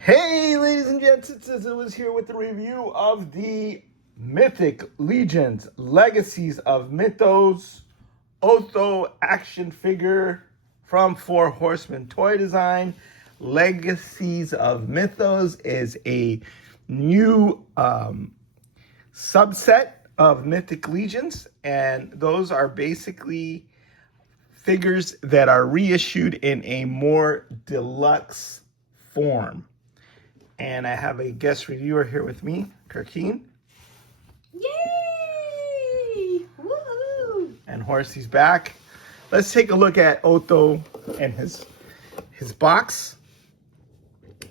Hey, ladies and gents, it's Otho here with the review of the Mythic Legions Legacies of Mythos Otho action figure from For Horsemen toy design. Legacies of Mythos is a new subset of Mythic Legions, and those are basically figures that are reissued in a more deluxe form. And I have a guest reviewer here with me, Kirkeen. Yay! Woohoo! And Horsey's back. Let's take a look at Otho and his box.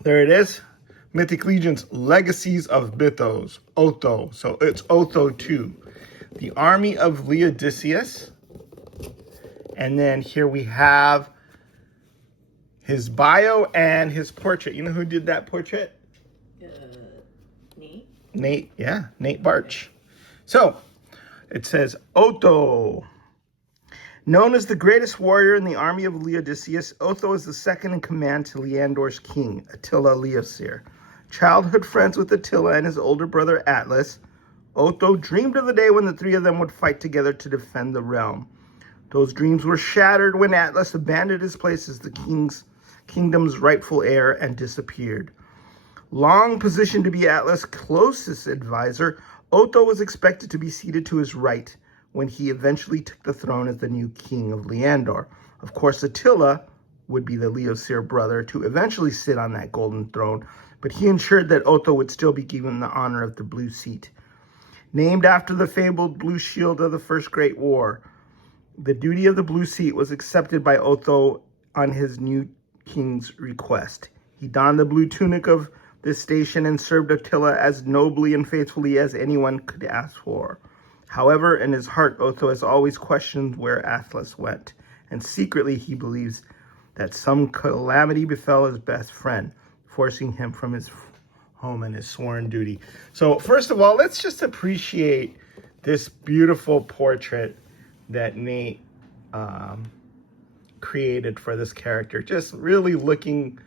There it is. Mythic Legions Legacies of Mythos. Otho. So it's Otho 2. The Army of Legacies. And then here we have his bio and his portrait. You know who did that portrait? Nate? Nate Barch. So, it says, Otho. Known as the greatest warrior in the army of Legacies, Otho is the second in command to Leandor's king, Attila Leoseer. Childhood friends with Attila and his older brother Atlas, Otho dreamed of the day when the three of them would fight together to defend the realm. Those dreams were shattered when Atlas abandoned his place as the kingdom's rightful heir and disappeared. Long positioned to be Atlas' closest advisor, Otho was expected to be seated to his right when he eventually took the throne as the new king of Leandor. Of course, Attila would be the Leoseer brother to eventually sit on that golden throne, but he ensured that Otho would still be given the honor of the blue seat. Named after the fabled blue shield of the First Great War, the duty of the blue seat was accepted by Otho on his new king's request. He donned the blue tunic of this station and served Attila as nobly and faithfully as anyone could ask for. However, in his heart, Otho has always questioned where Atlas went, and secretly he believes that some calamity befell his best friend, forcing him from his home and his sworn duty. So first of all, let's just appreciate this beautiful portrait that Nate created for this character. Just really looking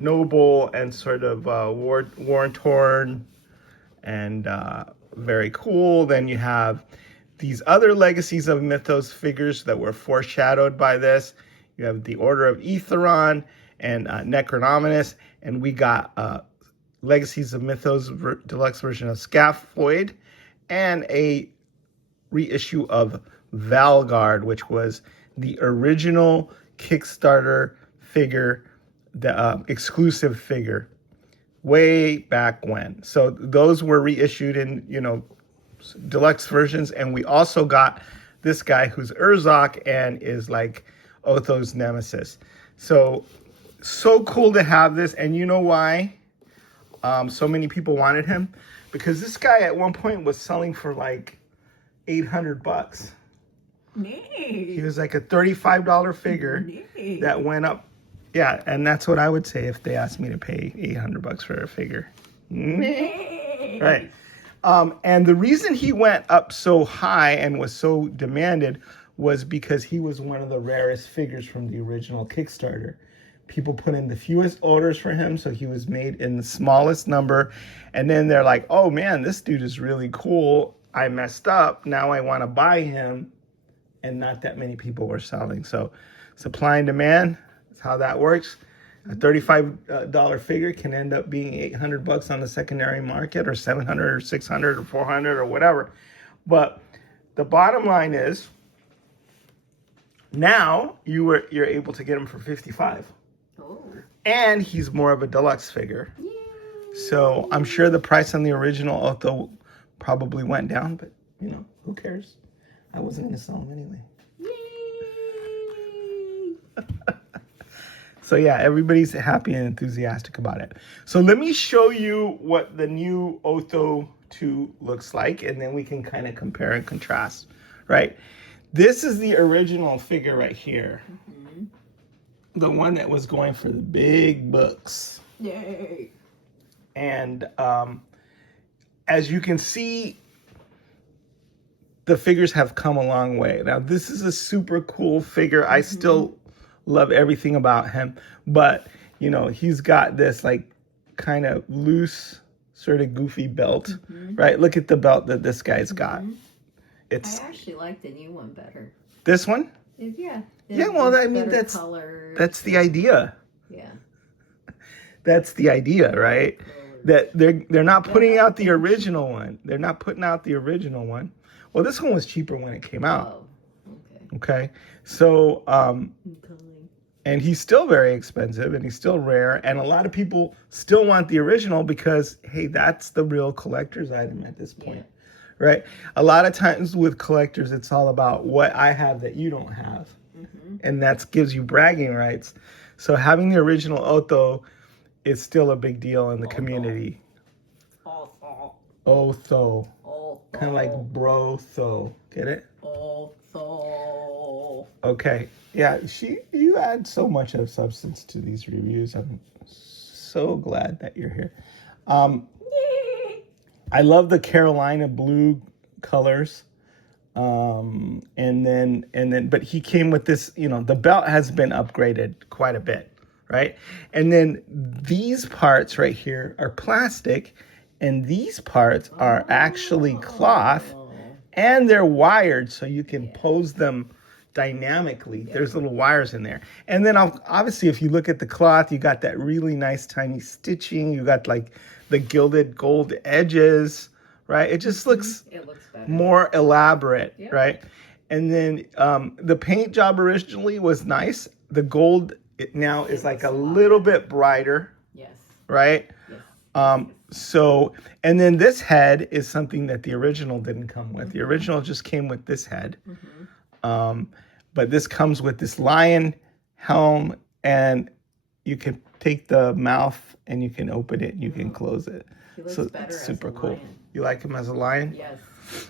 noble and sort of war-torn and very cool. Then you have these other Legacies of Mythos figures that were foreshadowed by this. You have the Order of Aetheron and Necronominus, and we got Legacies of Mythos deluxe version of Scaphoid and a reissue of Valgard, which was the original Kickstarter figure, the exclusive figure, way back when. So those were reissued in, deluxe versions. And we also got this guy who's Urzok and is like Otho's nemesis. So cool to have this. And you know why so many people wanted him? Because this guy at one point was selling for like $800. He was like a $35 figure that went up. Yeah, and that's what I would say if they asked me to pay $800 for a figure. Right. And the reason he went up so high and was so demanded was because he was one of the rarest figures from the original Kickstarter. People put in the fewest orders for him, so he was made in the smallest number. And then they're like, oh man, this dude is really cool. I messed up. Now I want to buy him. And not that many people were selling. So supply and demand is how that works. A $35 figure can end up being $800 on the secondary market, or $700 or $600 or $400 or whatever. But the bottom line is, now you're able to get him for $55. Oh. And he's more of a deluxe figure. Yay. So I'm sure the price on the original Otho probably went down, but who cares? I wasn't going to sell them anyway. Yay! So yeah, everybody's happy and enthusiastic about it. So let me show you what the new Otho 2 looks like, and then we can kind of compare and contrast, right? This is the original figure right here. Mm-hmm. The one that was going for the big bucks. Yay! And as you can see, the figures have come a long way. Now, this is a super cool figure. I still love everything about him. But, he's got this, like, kind of loose, sort of goofy belt, right? Look at the belt that this guy's got. It's I actually like the new one better. this one. Yeah. Yeah, well, I mean, better that's colors. the idea. Yeah. That's the idea, right? That they're not putting out the original one. They're not putting out the original one. Well, this one was cheaper when it came out. Oh, okay. Okay, so Okay. and he's still very expensive, and he's still rare, and a lot of people still want the original because, hey, that's the real collector's item at this point, right? A lot of times with collectors, it's all about what I have that you don't have, and that gives you bragging rights. So having the original Otho is still a big deal in the community. Otho. Kind of like bro-tho. Get it? Okay. Yeah, you add so much of substance to these reviews. I'm so glad that you're here. I love the Carolina blue colors. And then, but he came with this, the belt has been upgraded quite a bit, right? And then these parts right here are plastic, and these parts are actually cloth, and they're wired so you can pose them dynamically. There's little wires in there. And then obviously if you look at the cloth, you got that really nice tiny stitching. You got like the gilded gold edges, right? It just looks better. more elaborate, right? And then the paint job originally was nice. The gold now is like a little bit brighter. Yes. Right? Yes. So, and then this head is something that the original didn't come with. The original just came with this head. But this comes with this lion helm, and you can take the mouth and you can open it and you can close it. So it's super cool. Lion. You like him as a lion? Yes.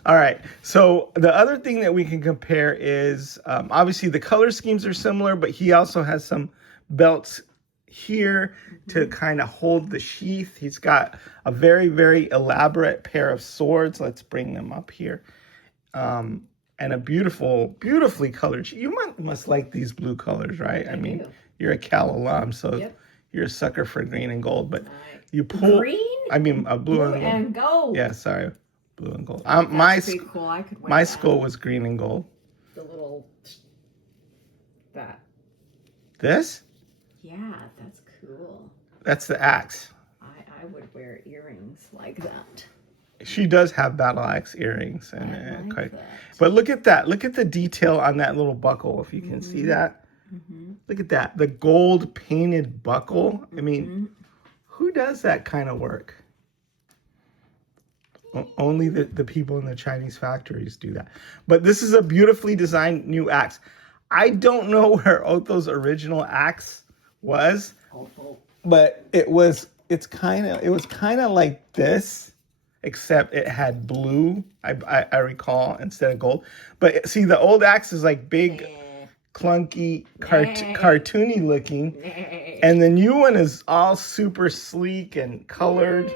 All right. So the other thing that we can compare is obviously the color schemes are similar, but he also has some belts here to kind of hold the sheath. He's got a very, very elaborate pair of swords. Let's bring them up here. And a beautifully colored. You must like these blue colors, right? I mean, you're a Cal alum, so you're a sucker for green and gold. But you pull green. I mean, blue and gold. Yeah, sorry, blue and gold. That's my pretty cool. I could wear my that. skull was green and gold. The little that. This? Yeah, that's cool. That's the axe. I would wear earrings like that. She does have battle axe earrings, and like that. But look at that. Look at the detail on that little buckle. If you can see that, look at that. The gold painted buckle. I mean, who does that kind of work? Only the people in the Chinese factories do that. But this is a beautifully designed new axe. I don't know where Otho's original axe was, but it was kind of like this, except it had blue, I recall, instead of gold. But see, the old axe is like big, clunky, cartoony looking, and the new one is all super sleek and colored.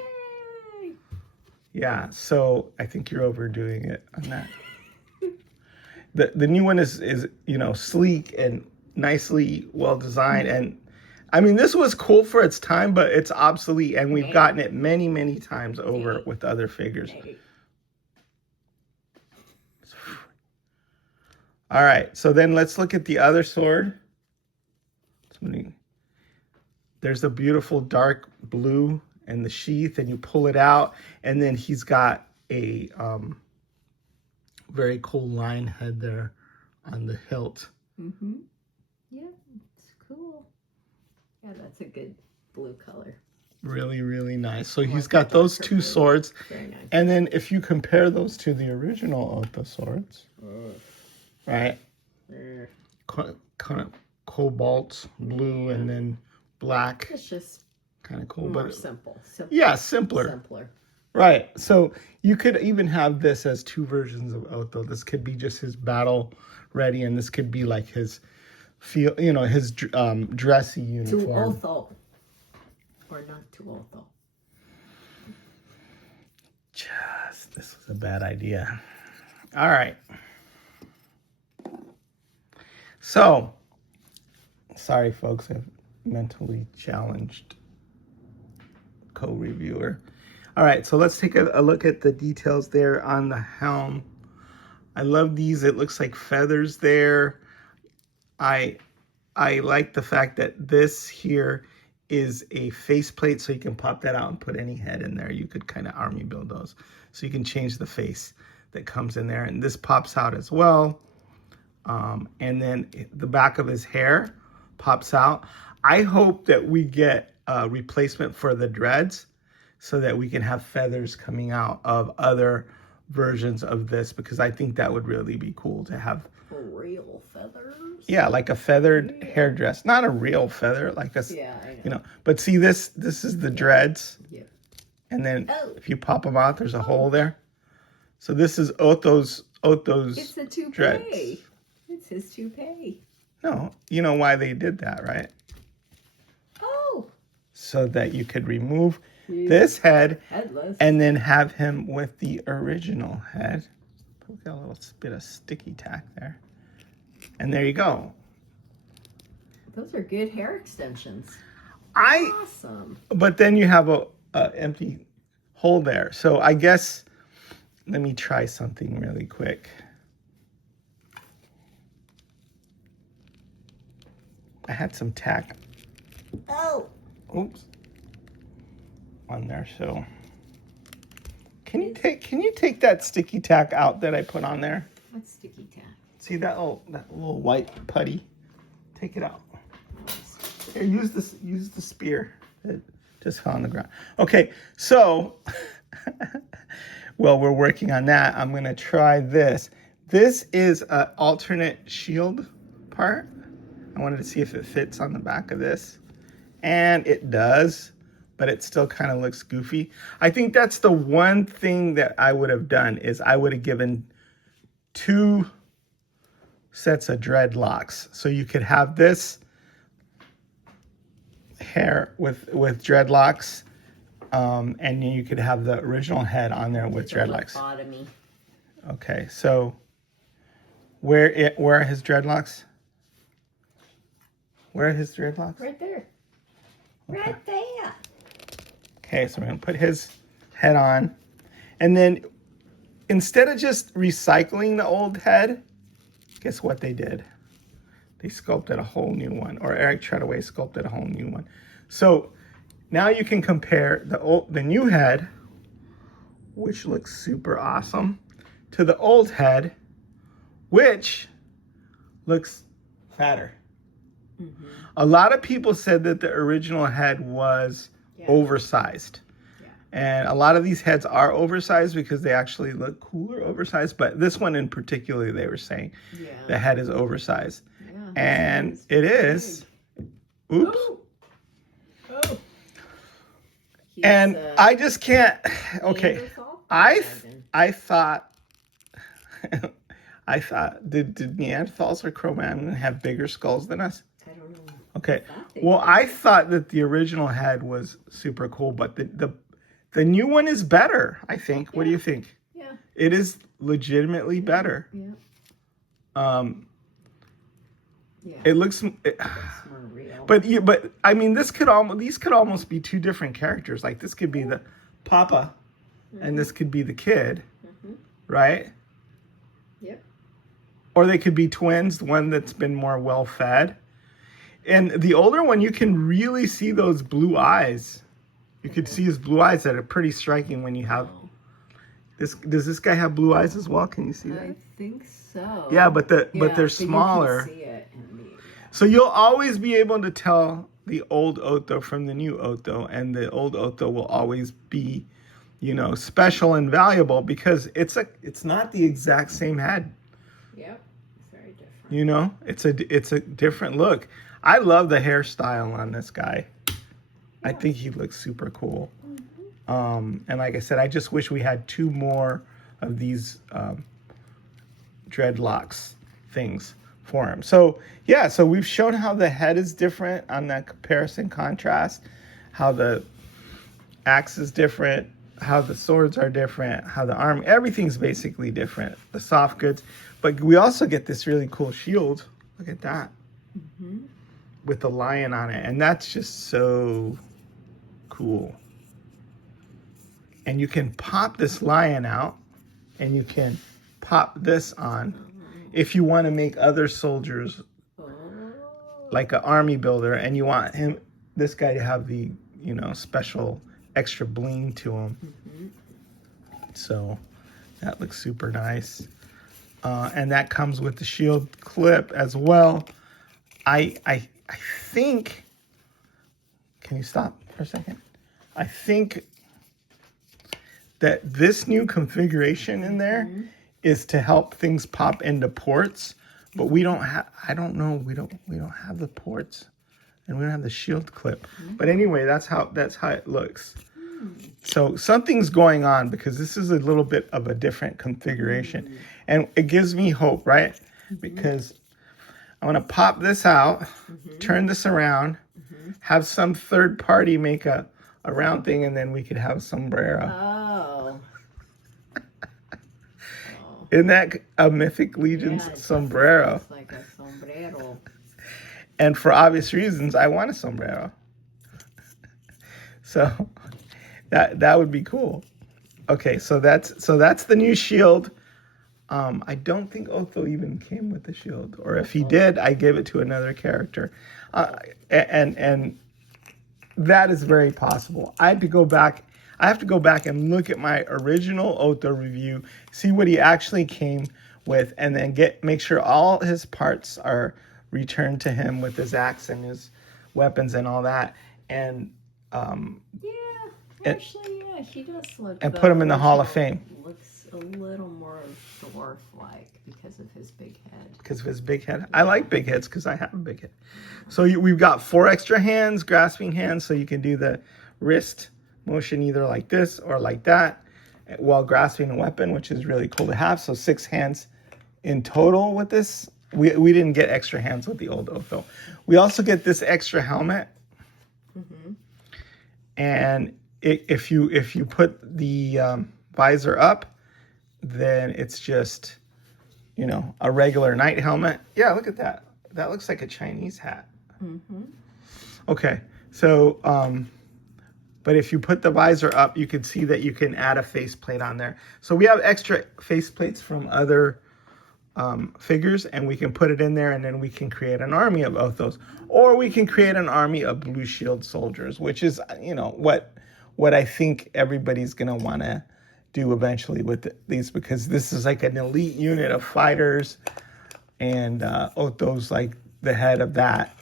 Yeah, so I think you're overdoing it on that. The new one is sleek and nicely well designed, and I mean, this was cool for its time, but it's obsolete, and we've gotten it many, many times over with other figures. All right, so then let's look at the other sword. There's a beautiful dark blue and the sheath, and you pull it out, and then he's got a very cool lion head there on the hilt. Yeah, it's cool. Yeah, that's a good blue color. Really, really nice. So he's got those two swords. Very nice. And then if you compare those to the original Otho swords, right? Kind of cobalt blue and then black. It's just kind of cool, more but simple. Yeah, simpler. Right. So you could even have this as two versions of Otho. This could be just his battle ready, and this could be like his his dressy uniform. To Otho. Or not to Otho. This was a bad idea. All right. So, sorry folks, I've mentally challenged co-reviewer. All right, so let's take a look at the details there on the helm. I love these. It looks like feathers there. I like the fact that this here is a faceplate, so you can pop that out and put any head in there. You could kind of army build those. So you can change the face that comes in there. And this pops out as well. And then the back of his hair pops out. I hope that we get a replacement for the dreads so that we can have feathers coming out of other versions of this, because I think that would really be cool to have. Real feathers? Yeah, like a feathered hairdress. Not a real feather, like a, yeah, I know. you know. But see, this is the dreads. Yeah. And then if you pop them out, there's a hole there. So this is Otho's It's a toupee. dreads. It's his toupee. No, you know why they did that, right? Oh. So that you could remove this head Headless. and then have him with the original head. Put a little bit of sticky tack there. And there you go. Those are good hair extensions. Awesome. But then you have a empty hole there. So I guess, let me try something really quick. I had some tack. Oh. Oops. On there, so can you take that sticky tack out that I put on there? What sticky tack? See that little white putty? Take it out. Here, use the spear that just fell on the ground. Okay, so well, we're working on that. I'm gonna try this. This is an alternate shield part. I wanted to see if it fits on the back of this, and it does. But it still kind of looks goofy. I think that's the one thing that I would have done is I would have given 2 sets of dreadlocks. So you could have this hair with dreadlocks, and then you could have the original head on there with dreadlocks. Lobotomy. Okay, so where are his dreadlocks? Where are his dreadlocks? Right there. Okay. Right there. Okay, so we're going to put his head on. And then instead of just recycling the old head, guess what they did? They sculpted a whole new one. Or Eric Treadaway sculpted a whole new one. So now you can compare the new head, which looks super awesome, to the old head, which looks fatter. Mm-hmm. A lot of people said that the original head was oversized. Yeah. And a lot of these heads are oversized because they actually look cooler oversized. But this one in particular, they were saying the head is oversized. Yeah, and it is. Oops. Oh. And I just can't. Okay. I thought did Neanderthals or Cro-Magnon have bigger skulls than us? I don't know. Okay. Well, I thought that the original head was super cool, but the new one is better, I think. Yeah. What do you think? Yeah. It is legitimately better. Yeah. It looks more real. But I mean, these could almost be 2 different characters. Like this could be the papa, and this could be the kid, right? Yep. Or they could be twins, the one that's been more well fed. And the older one, you can really see those blue eyes. You could see his blue eyes that are pretty striking when you have this. Does this guy have blue eyes as well? Can you see that? I think so. Yeah, but they're smaller. You can see it So you'll always be able to tell the old Otho from the new Otho, and the old Otho will always be, special and valuable because it's not the exact same head. Yep, it's very different. It's a different look. I love the hairstyle on this guy. I think he looks super cool. Mm-hmm. And like I said, I just wish we had 2 more of these dreadlocks things for him. So so we've shown how the head is different on that comparison contrast, how the axe is different, how the swords are different, how the arm, everything's basically different, the soft goods. But we also get this really cool shield. Look at that. With the lion on it. And that's just so cool. And you can pop this lion out, and you can pop this on if you want to make other soldiers like an army builder, and you want this guy to have the, special extra bling to him. So that looks super nice. And that comes with the shield clip as well. I think, can you stop for a second? I think that this new configuration in there is to help things pop into ports, but we don't have, I don't know, we don't have the ports, and we don't have the shield clip. But anyway, that's how it looks. So something's going on, because this is a little bit of a different configuration, and it gives me hope, right? Because I want to pop this out, turn this around, have some third party make a round thing, and then we could have sombrero. Oh. Isn't that a Mythic Legion's sombrero? It's like a sombrero. And for obvious reasons, I want a sombrero. So that would be cool. Okay, so that's the new shield. I don't think Otho even came with the shield, or if he did, I gave it to another character. And that is very possible. I have to go back and look at my original Otho review, see what he actually came with, and then make sure all his parts are returned to him with his axe and his weapons and all that. And he does look. And put him in the Hall of Fame. Looks a little more dwarf-like because of his big head. Because of his big head. I like big heads because I have a big head. So we've got 4 extra hands, grasping hands, so you can do the wrist motion either like this or like that while grasping a weapon, which is really cool to have. So 6 hands in total with this. We didn't get extra hands with the old Otho. We also get this extra helmet. And if you put the visor up, then it's just, a regular knight helmet. Yeah, look at that. That looks like a Chinese hat. Okay, so, but if you put the visor up, you can see that you can add a faceplate on there. So we have extra faceplates from other figures, and we can put it in there, and then we can create an army of Othos. Or we can create an army of Blue Shield soldiers, which is, what I think everybody's going to want to do eventually with these, because this is like an elite unit of fighters, and Otho's like the head of that.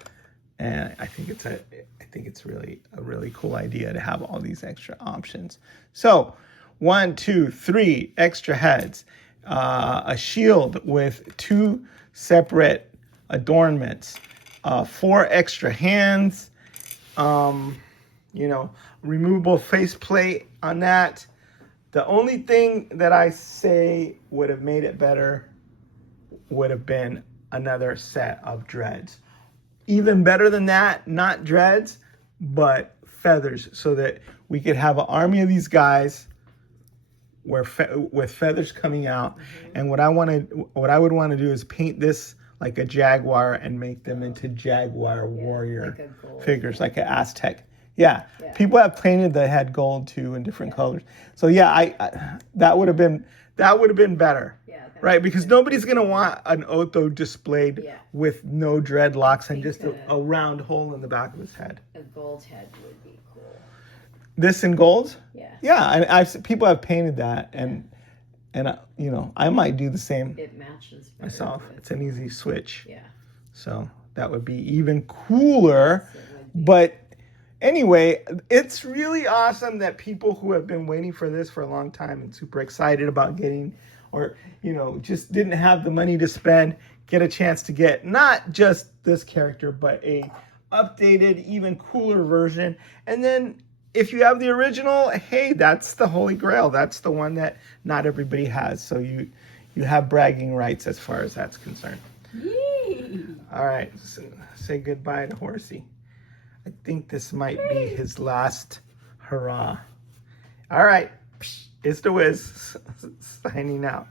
And I think it's really a really cool idea to have all these extra options. So 1, 2, 3 extra heads, a shield with 2 separate adornments, 4 extra hands, removable faceplate on that. The only thing that I say would have made it better would have been another set of dreads. Even better than that, not dreads, but feathers, so that we could have an army of these guys with feathers coming out. And what I would want to do is paint this like a jaguar and make them into jaguar warrior figures, like an Aztec. Yeah, people have painted the head gold too in different colors. So yeah, I that would have been better. Yeah, right, because nobody's gonna want an Otho displayed with no dreadlocks and just a round hole in the back of his head. A gold head would be cool. This in gold? Yeah. Yeah, people have painted that, and I might do the same. It matches myself. It's an easy switch. Yeah. So that would be even cooler, but. Anyway, it's really awesome that people who have been waiting for this for a long time and super excited about getting, or, just didn't have the money to spend, get a chance to get not just this character, but a updated, even cooler version. And then if you have the original, hey, that's the holy grail. That's the one that not everybody has. So you have bragging rights as far as that's concerned. Yay. All right, so say goodbye to Horsey. I think this might be his last hurrah. All right, it's the Wiz signing out.